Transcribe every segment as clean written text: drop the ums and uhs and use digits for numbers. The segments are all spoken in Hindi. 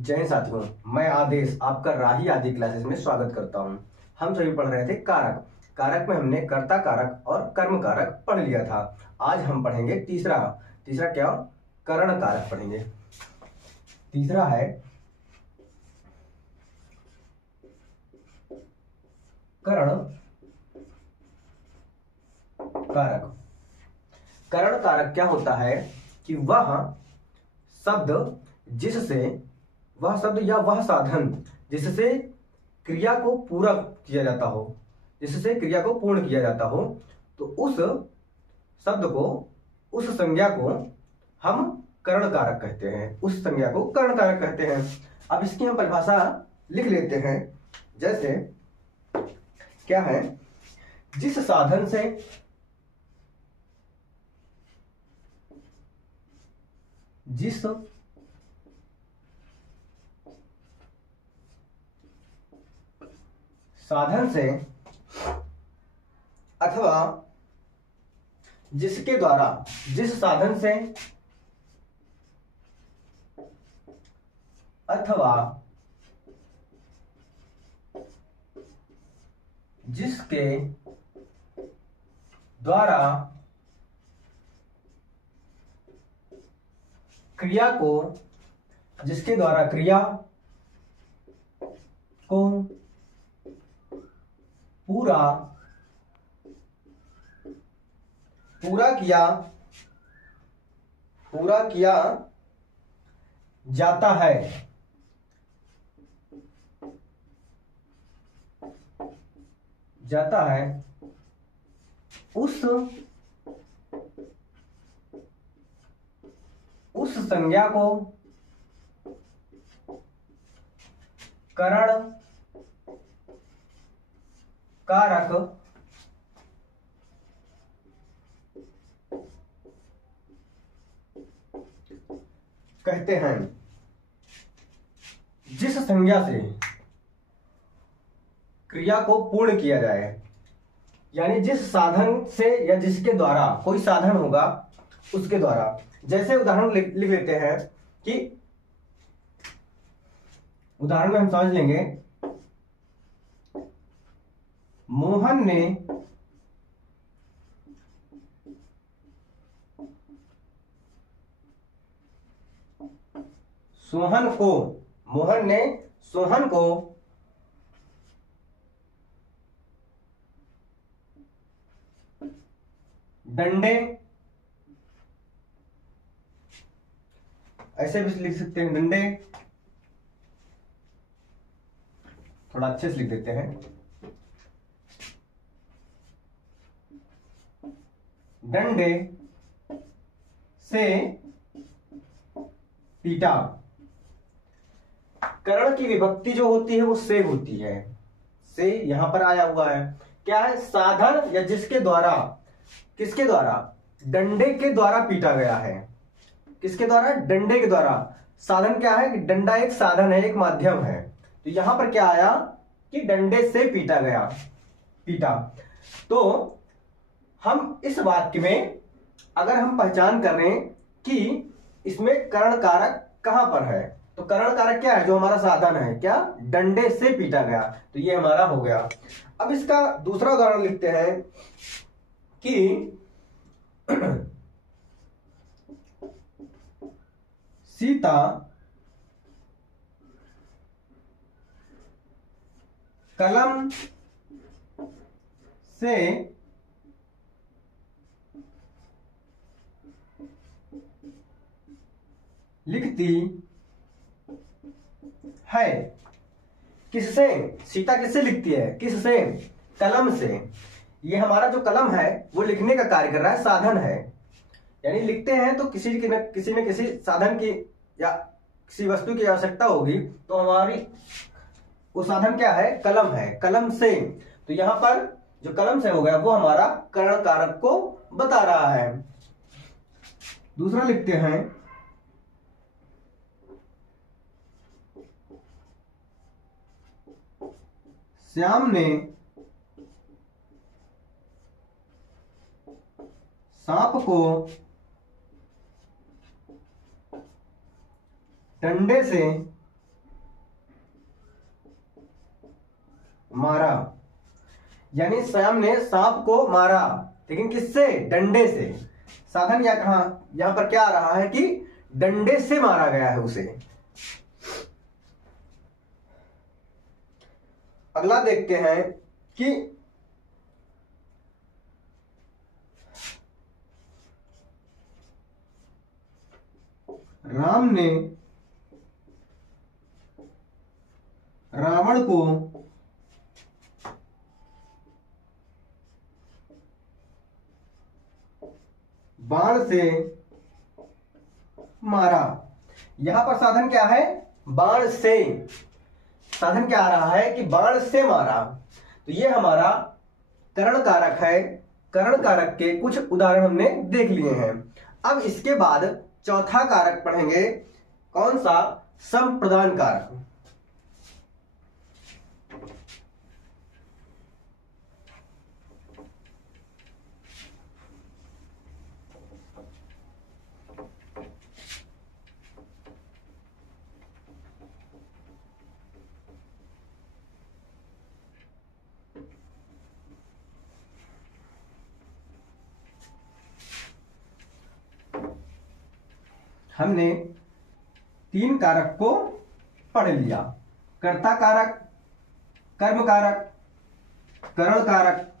जय हिंद साथियों, मैं आदेश आपका राही आदि क्लासेस में स्वागत करता हूं। हम सभी पढ़ रहे थे कारक। कारक में हमने कर्ता कारक और कर्म कारक पढ़ लिया था। आज हम पढ़ेंगे तीसरा क्या, करण कारक पढ़ेंगे। तीसरा है करण कारक। करण कारक क्या होता है कि वह शब्द या वह साधन जिससे क्रिया को पूरा किया जाता हो, जिससे क्रिया को पूर्ण किया जाता हो, तो उस शब्द को, उस संज्ञा को हम करण कारक कहते हैं। उस संज्ञा को करण कारक कहते हैं। अब इसकी हम परिभाषा लिख लेते हैं। जैसे क्या है, जिस साधन से अथवा जिसके द्वारा, जिस साधन से अथवा जिसके द्वारा क्रिया को पूरा किया जाता है, उस संज्ञा को करण कारक कहते हैं। जिस संज्ञा से क्रिया को पूर्ण किया जाए, यानी जिस साधन से या जिसके द्वारा, कोई साधन होगा उसके द्वारा। जैसे उदाहरण लिख लेते हैं कि उदाहरण में हम समझ लेंगे, मोहन ने सोहन को डंडे, ऐसे भी लिख सकते हैं डंडे, थोड़ा अच्छे से लिख देते हैं, डंडे से पीटा। करण की विभक्ति जो होती है वो से होती है। से यहां पर आया हुआ है। क्या है? साधन या जिसके द्वारा, किसके द्वारा? डंडे के द्वारा पीटा गया है। किसके द्वारा? डंडे के द्वारा। साधन क्या है? डंडा एक साधन है, एक माध्यम है। तो यहां पर क्या आया कि डंडे से पीटा। तो हम इस वाक्य में अगर हम पहचान कर रहे हैं कि इसमें करण कारक कहां पर है, तो करण कारक क्या है? जो हमारा साधन है, क्या? डंडे से पीटा गया। तो ये हमारा हो गया। अब इसका दूसरा उदाहरण लिखते हैं कि सीता कलम से लिखती है। किससे? सीता किससे लिखती है? किससे? कलम से। ये हमारा जो कलम है वो लिखने का कार्य कर रहा है, साधन है। यानी लिखते हैं तो किसी न किसी साधन की या किसी वस्तु की आवश्यकता होगी, तो हमारी वो साधन क्या है? कलम है। कलम से, तो यहां पर जो कलम से हो गया वो हमारा करण कारक को बता रहा है। दूसरा लिखते हैं, श्याम ने सांप को डंडे से मारा, यानी श्याम ने सांप को मारा, लेकिन किससे? डंडे से। साधन या कहा यहां पर क्या आ रहा है कि डंडे से मारा गया है उसे। अगला देखते हैं कि राम ने रावण को बाण से मारा। यहां पर साधन क्या है? बाण से। साधन क्या आ रहा है कि बाण से मारा। तो ये हमारा करण कारक है। करण कारक के कुछ उदाहरण हमने देख लिए हैं। अब इसके बाद चौथा कारक पढ़ेंगे, कौन सा? संप्रदान कारक। हमने 3 कारक को पढ़ लिया, कर्ता कारक, कर्म कारक, करण कारक।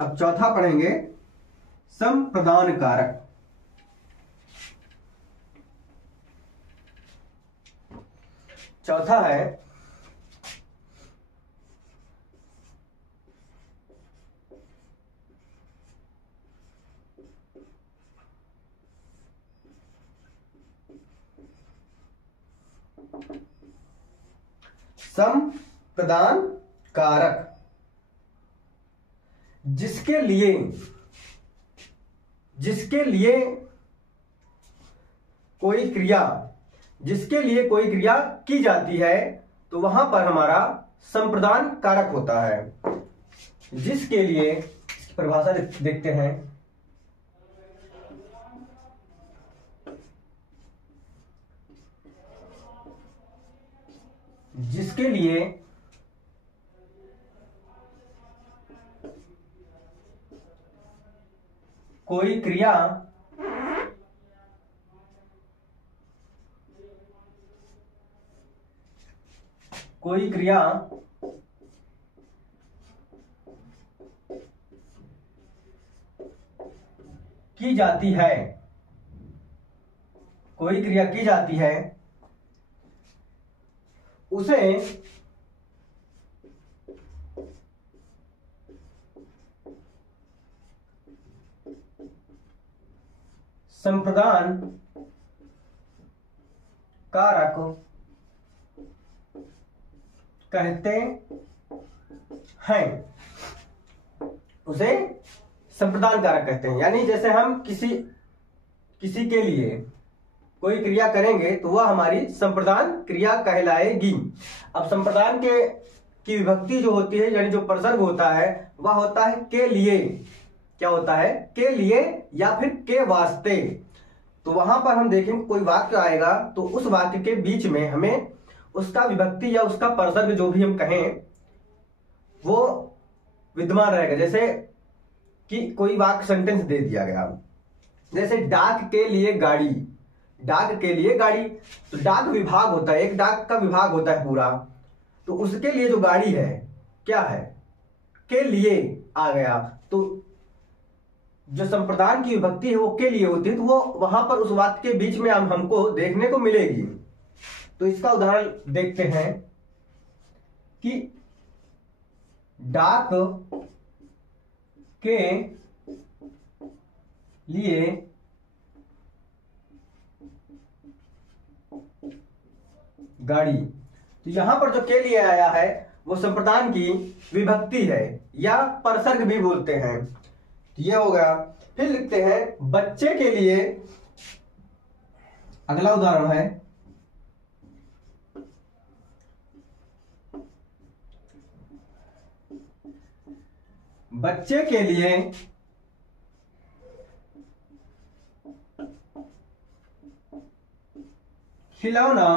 अब चौथा पढ़ेंगे संप्रदान कारक। चौथा है संप्रदान कारक, जिसके लिए कोई क्रिया की जाती है तो वहां पर हमारा संप्रदान कारक होता है। जिसके लिए, परिभाषा देखते हैं, जिसके लिए कोई क्रिया की जाती है, उसे संप्रदान कारक कहते हैं। उसे संप्रदान कारक कहते हैं। यानी जैसे हम किसी के लिए कोई क्रिया करेंगे तो वह हमारी संप्रदान क्रिया कहलाएगी। अब संप्रदान की विभक्ति जो होती है, यानी जो प्रसर्ग होता है, वह होता है के लिए। क्या होता है? के लिए या फिर के वास्ते। तो वहां पर हम देखेंगे कोई वाक्य आएगा तो उस वाक्य के बीच में हमें उसका विभक्ति या उसका प्रसर्ग जो भी हम कहें वो विद्यमान रहेगा। जैसे कि कोई वाक्य सेंटेंस दे दिया गया, जैसे डाक के लिए गाड़ी, डाक के लिए गाड़ी। तो डाक विभाग होता है, एक डाक का विभाग होता है पूरा, तो उसके लिए जो गाड़ी है क्या है? के लिए आ गया। तो जो संप्रदान की विभक्ति है वो के लिए होती है, तो वो वहां पर उस वाक्य के बीच में हमको देखने को मिलेगी। तो इसका उदाहरण देखते हैं कि डाक के लिए गाड़ी। तो यहां पर जो के लिए आया है वो संप्रदान की विभक्ति है या परसर्ग भी बोलते हैं। तो ये हो गया। फिर लिखते हैं बच्चे के लिए। अगला उदाहरण है बच्चे के लिए खिलौना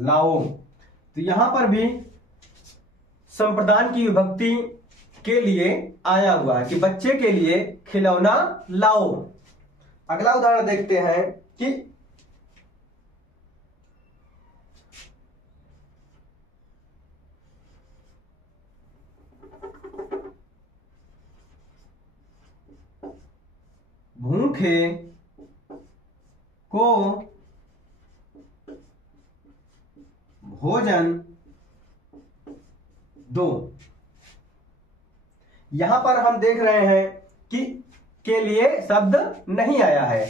लाओ। तो यहां पर भी संप्रदान की विभक्ति के लिए आया हुआ है कि बच्चे के लिए खिलौना लाओ। अगला उदाहरण देखते हैं कि भूखे को भोजन दो। यहां पर हम देख रहे हैं कि के लिए शब्द नहीं आया है,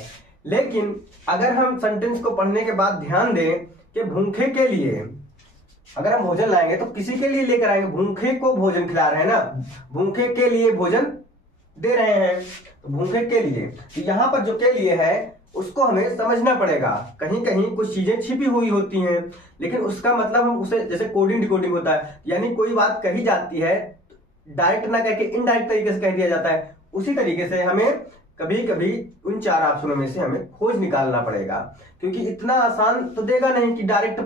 लेकिन अगर हम सेंटेंस को पढ़ने के बाद ध्यान दें कि भूखे के लिए अगर हम भोजन लाएंगे तो किसी के लिए लेकर आएंगे, भूखे को भोजन खिला रहे हैं ना, भूखे के लिए भोजन दे रहे हैं, तो भूखे के लिए। तो यहां पर जो के लिए है उसको हमें समझना पड़ेगा। कहीं कहीं कुछ चीजें छिपी हुई होती हैं, लेकिन उसका मतलब हम उसे, जैसे कोडिंग डिकोडिंग होता है, यानी कोई बात कही जाती है डायरेक्ट ना कह के इनडायरेक्ट तरीके से कह दिया जाता है, उसी तरीके से हमें कभी कभी उन 4 ऑप्शनों में से हमें खोज निकालना पड़ेगा। क्योंकि इतना आसान तो देगा नहीं कि डायरेक्ट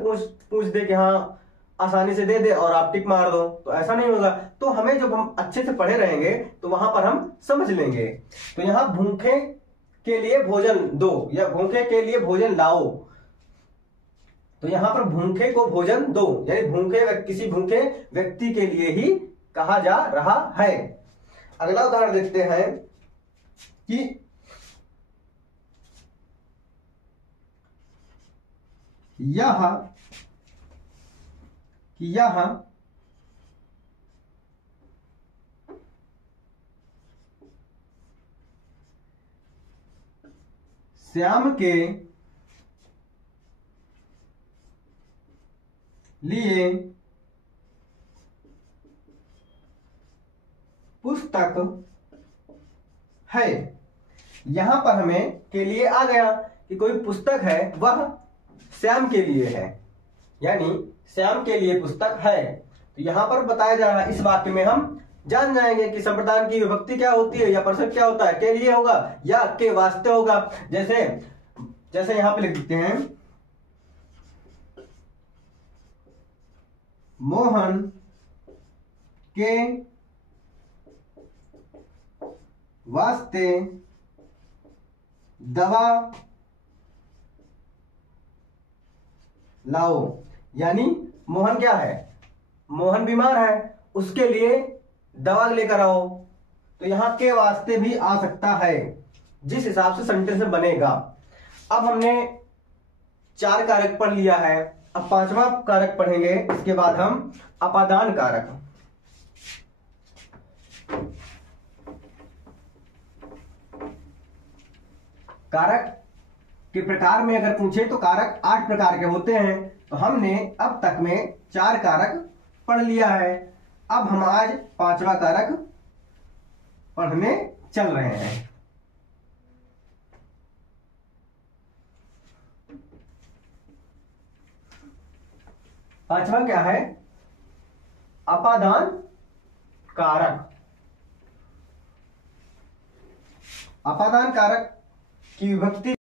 पूछ दे कि हाँ आसानी से दे दे और आप टिक मार दो, तो ऐसा नहीं होगा। तो हमें जब हम अच्छे से पढ़े रहेंगे तो वहां पर हम समझ लेंगे। तो यहां भूखे के लिए भोजन दो या भूखे के लिए भोजन लाओ, तो यहां पर भूखे को भोजन दो यानी किसी भूखे व्यक्ति के लिए ही कहा जा रहा है। अगला उदाहरण देखते हैं कि यह श्याम के लिए पुस्तक है। यहां पर हमें के लिए आ गया कि कोई पुस्तक है, वह श्याम के लिए है, यानी श्याम के लिए पुस्तक है। तो यहां पर बताया जा रहा है, इस वाक्य में हम जान जाएंगे कि संप्रदान की विभक्ति क्या होती है या प्रसंग क्या होता है, के लिए होगा या के वास्ते होगा। जैसे जैसे यहां पे लिख देते हैं, मोहन के वास्ते दवा लाओ, यानी मोहन क्या है, मोहन बीमार है, उसके लिए दवा लेकर आओ। तो यहां के वास्ते भी आ सकता है, जिस हिसाब से सेंटेंस बनेगा। अब हमने 4 कारक पढ़ लिया है, अब 5वां कारक पढ़ेंगे, इसके बाद हम अपादान कारक। कारक के प्रकार में अगर पूछे तो कारक 8 प्रकार के होते हैं, तो हमने अब तक में 4 कारक पढ़ लिया है। अब हम आज 5वां कारक पढ़ने चल रहे हैं। 5वां क्या है, अपादान कारक। अपादान कारक की विभक्ति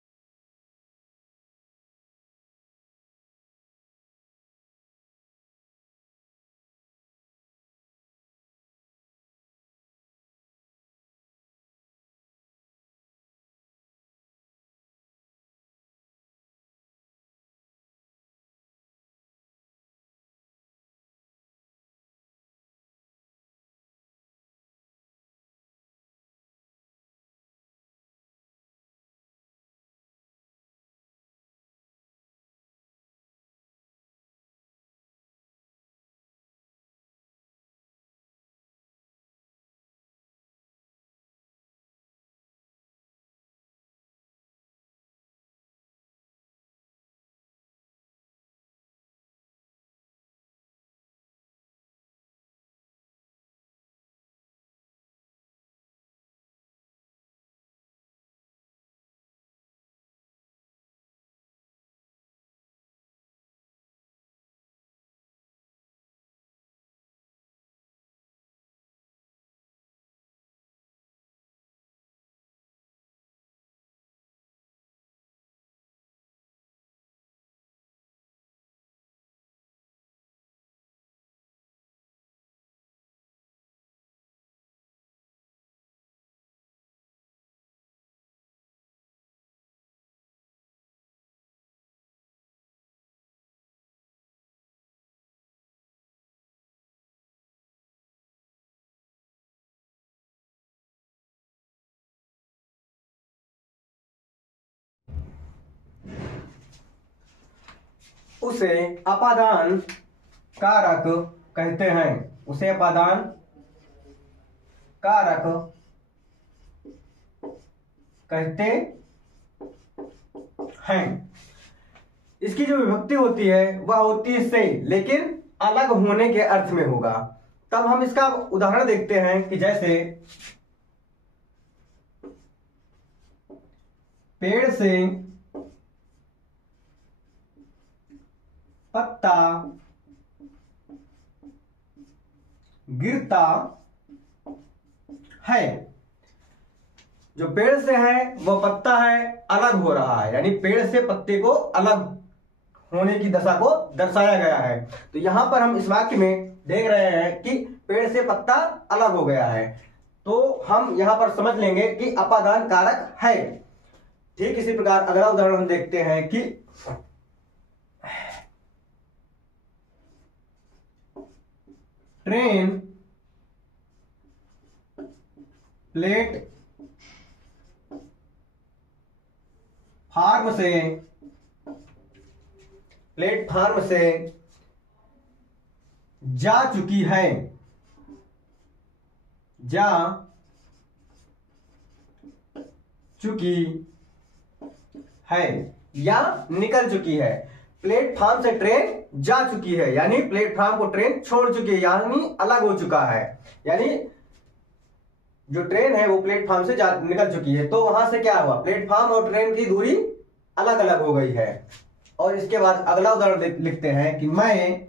उसे अपादान कारक कहते हैं, उसे अपादान कारक कहते हैं। इसकी जो विभक्ति होती है वह होती है से, लेकिन अलग होने के अर्थ में होगा। तब हम इसका उदाहरण देखते हैं कि जैसे पेड़ से पत्ता गिरता है। जो पेड़ से है वह पत्ता है, अलग हो रहा है, यानी पेड़ से पत्ते को अलग होने की दशा को दर्शाया गया है। तो यहां पर हम इस वाक्य में देख रहे हैं कि पेड़ से पत्ता अलग हो गया है, तो हम यहां पर समझ लेंगे कि अपादान कारक है। ठीक इसी प्रकार अगला उदाहरण हम देखते हैं कि ट्रेन प्लेटफार्म से जा चुकी है, या निकल चुकी है। प्लेटफार्म से ट्रेन जा चुकी है यानी प्लेटफार्म को ट्रेन छोड़ चुकी है, यानी अलग हो चुका है, यानी जो ट्रेन है वो प्लेटफार्म से निकल चुकी है। तो वहां से क्या हुआ, प्लेटफार्म और ट्रेन की दूरी अलग अलग हो गई है। और इसके बाद अगला उदाहरण लिखते हैं कि मैं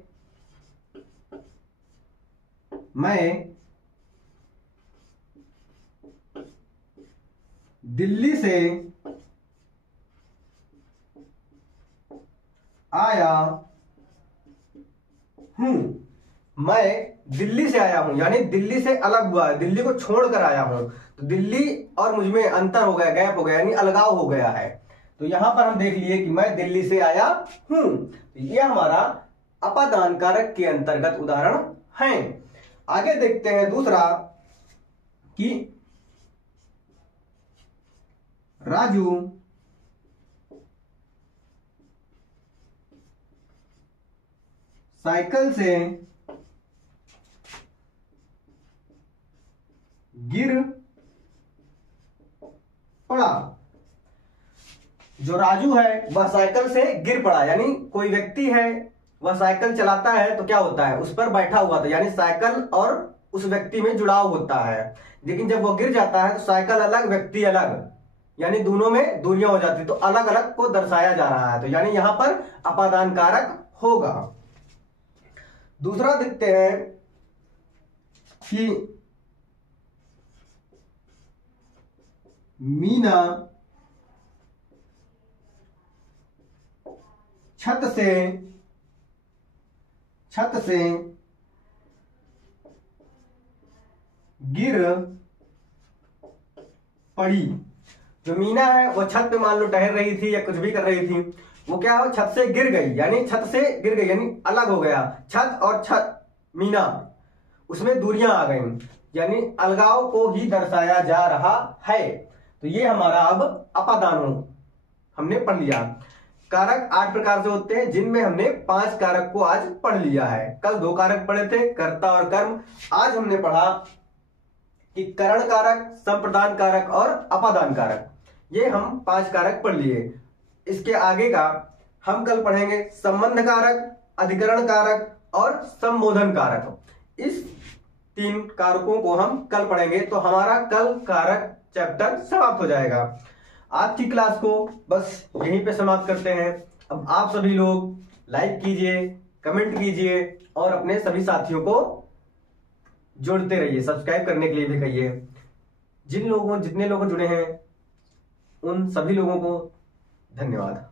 दिल्ली से आया हूं। मैं दिल्ली से आया हूं यानी दिल्ली से अलग हुआ है, दिल्ली को छोड़कर आया हूं। तो दिल्ली और मुझ में अंतर हो गया, गैप हो गया, यानी अलगाव हो गया है। तो यहां पर हम देख लिए कि मैं दिल्ली से आया हूं। तो यह हमारा अपादान कारक के अंतर्गत उदाहरण है। आगे देखते हैं दूसरा कि राजू साइकिल से गिर पड़ा। जो राजू है वह साइकिल से गिर पड़ा, यानी कोई व्यक्ति है वह साइकिल चलाता है तो क्या होता है, उस पर बैठा हुआ था, यानी साइकिल और उस व्यक्ति में जुड़ाव होता है। लेकिन जब वो गिर जाता है तो साइकिल अलग व्यक्ति अलग, यानी दोनों में दूरियां हो जाती, तो अलग अलग को दर्शाया जा रहा है। तो यानी यहां पर अपादान कारक होगा। दूसरा देखते हैं कि मीना छत से गिर पड़ी। जो मीना है वो छत पे मान लो टहल रही थी या कुछ भी कर रही थी, वो क्या हो, छत से गिर गई, यानी छत से गिर गई यानी अलग हो गया। छत और छत मीना उसमें दूरियां आ गई, यानी अलगाव को ही दर्शाया जा रहा है। तो ये हमारा अब अपादान हमने पढ़ लिया। कारक 8 प्रकार से होते हैं, जिनमें हमने 5 कारक को आज पढ़ लिया है। कल 2 कारक पढ़े थे, कर्ता और कर्म। आज हमने पढ़ा कि करण कारक, संप्रदान कारक और अपादान कारक, ये हम 5 कारक पढ़ लिए। इसके आगे का हम कल पढ़ेंगे संबंध कारक, अधिकरण कारक और संबोधन कारक। इस 3 कारकों को हम कल पढ़ेंगे, तो हमारा कल कारक चैप्टर समाप्त हो जाएगा। आज की क्लास को बस यहीं पे समाप्त करते हैं। अब आप सभी लोग लाइक कीजिए, कमेंट कीजिए और अपने सभी साथियों को जोड़ते रहिए, सब्सक्राइब करने के लिए भी कहिए। जितने लोग जुड़े हैं उन सभी लोगों को धन्यवाद।